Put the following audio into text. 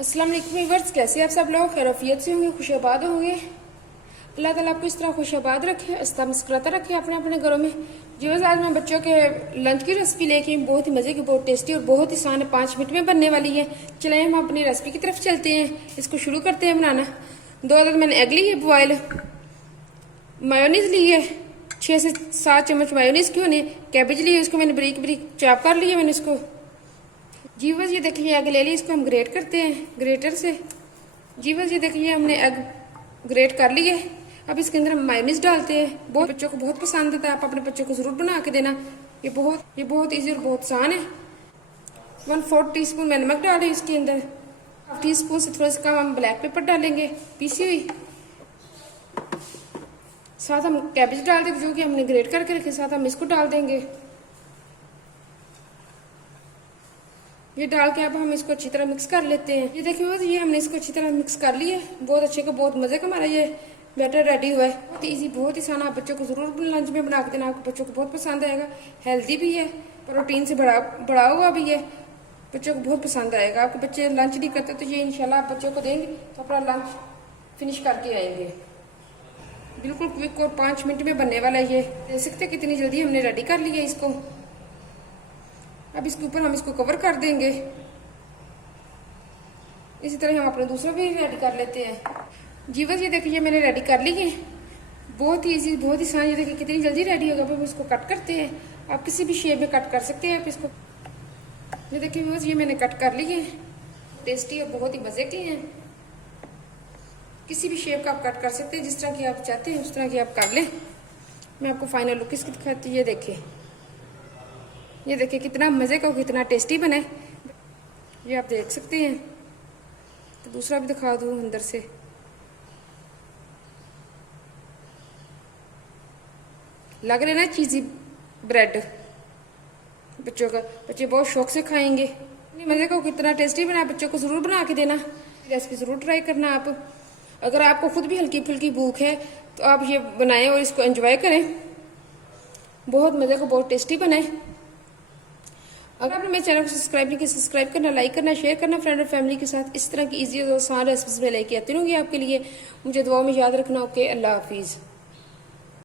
अस्सलाम वालेकुम व्यूअर्स, कैसे आप सब लोग खैरियत से होंगे, खुशआबाद होंगे। अल्लाह ताला आपको इस तरह खुशआबाद रखे, हंसता मुस्कुराता रखे अपने अपने घरों में। व्यूअर्स, आज मैं बच्चों के लंच की रेसिपी लेके बहुत ही मज़े की, बहुत टेस्टी और बहुत ही आसान है, 5 मिनट में बनने वाली है। चलें हम अपनी रेसिपी की तरफ चलते हैं, इसको शुरू करते हैं बनाना। 2 अदद मैंने एग ली है बॉयल, मायोनीज ली है 6 से 7 चम्मच मायोनीज की होने, कैबेज ली है, उसको मैंने बारीक बारीक चॉप कर लिया मैंने इसको। जी बस ये देखिए एग ले ली, इसको हम ग्रेट करते हैं ग्रेटर से। जी बस ये देखिए हमने एग ग्रेट कर लिए। अब इसके अंदर हम मायोनीज डालते हैं, बहुत बच्चों को बहुत पसंद आता है, आप अपने बच्चों को जरूर बना के देना। ये बहुत ईजी और बहुत आसान है। 1/4 टीस्पून मैंने नमक डाले इसके अंदर, 1/2 टीस्पून से थोड़ा सा कम हम ब्लैक पेपर डालेंगे पीसी हुई। साथ हम कैबेज डाल देंगे जो कि हमने ग्रेट करके रखे, साथ हम इसको डाल देंगे। ये डाल के अब हम इसको अच्छी तरह मिक्स कर लेते हैं। ये देखिए ये हमने इसको अच्छी तरह मिक्स कर लिया है, बहुत अच्छे का बहुत मजे का हमारा ये बैटर रेडी हुआ है। बहुत ईजी बहुत ही आसान, आप बच्चों को जरूर लंच में बना के देना, आपको बच्चों को बहुत पसंद आएगा। हेल्दी भी है, प्रोटीन से बढ़ा हुआ भी है, बच्चों को बहुत पसंद आएगा। आपके बच्चे लंच नहीं करते तो ये इंशाल्लाह आप बच्चों को देंगे तो अपना लंच फिनिश करके आएंगे। बिल्कुल क्विक और 5 मिनट में बनने वाला है। ये देख सकते हैं कितनी जल्दी हमने रेडी कर लिया इसको। अब इसके ऊपर हम इसको कवर कर देंगे। इसी तरह हम अपना दूसरा भी रेडी कर लेते हैं। जी बस ये देखिए मैंने रेडी कर ली है, बहुत ही इजी बहुत ही आसान। ये देखिए कितनी जल्दी रेडी होगा। अब हम इसको कट करते हैं, आप किसी भी शेप में कट कर सकते हैं आप इसको। ये देखिए बस ये मैंने कट कर ली है, टेस्टी और बहुत ही मजे के हैं। किसी भी शेप का आप कट कर सकते हैं, जिस तरह की आप चाहते हैं उस तरह की आप कर लें। मैं आपको फाइनल लुक इसकी दिखाती हूँ। ये देखिए कितना मज़े का, कितना टेस्टी बना है, ये आप देख सकते हैं। तो दूसरा भी दिखा दूँ अंदर से। लग रहा है ना चीज़ी ब्रेड, बच्चों का, बच्चे बहुत शौक से खाएंगे। इतनी मज़े का, कितना टेस्टी बना, बच्चों को ज़रूर बना के देना, रेसिपी ज़रूर ट्राई करना आप। अगर आपको खुद भी हल्की फुल्की भूख है तो आप ये बनाएं और इसको एंजॉय करें। बहुत मज़े का, बहुत टेस्टी बनाए। अगर आपने मेरे चैनल को सब्सक्राइब नहीं किया, सब्सक्राइब करना, लाइक करना, शेयर करना फ्रेंड और फैमिली के साथ। इस तरह की इजी और आसान रेसिपीज में लेके आती रहूँगी आपके लिए। मुझे दुआ में याद रखना। ओके, अल्लाह हाफिज़।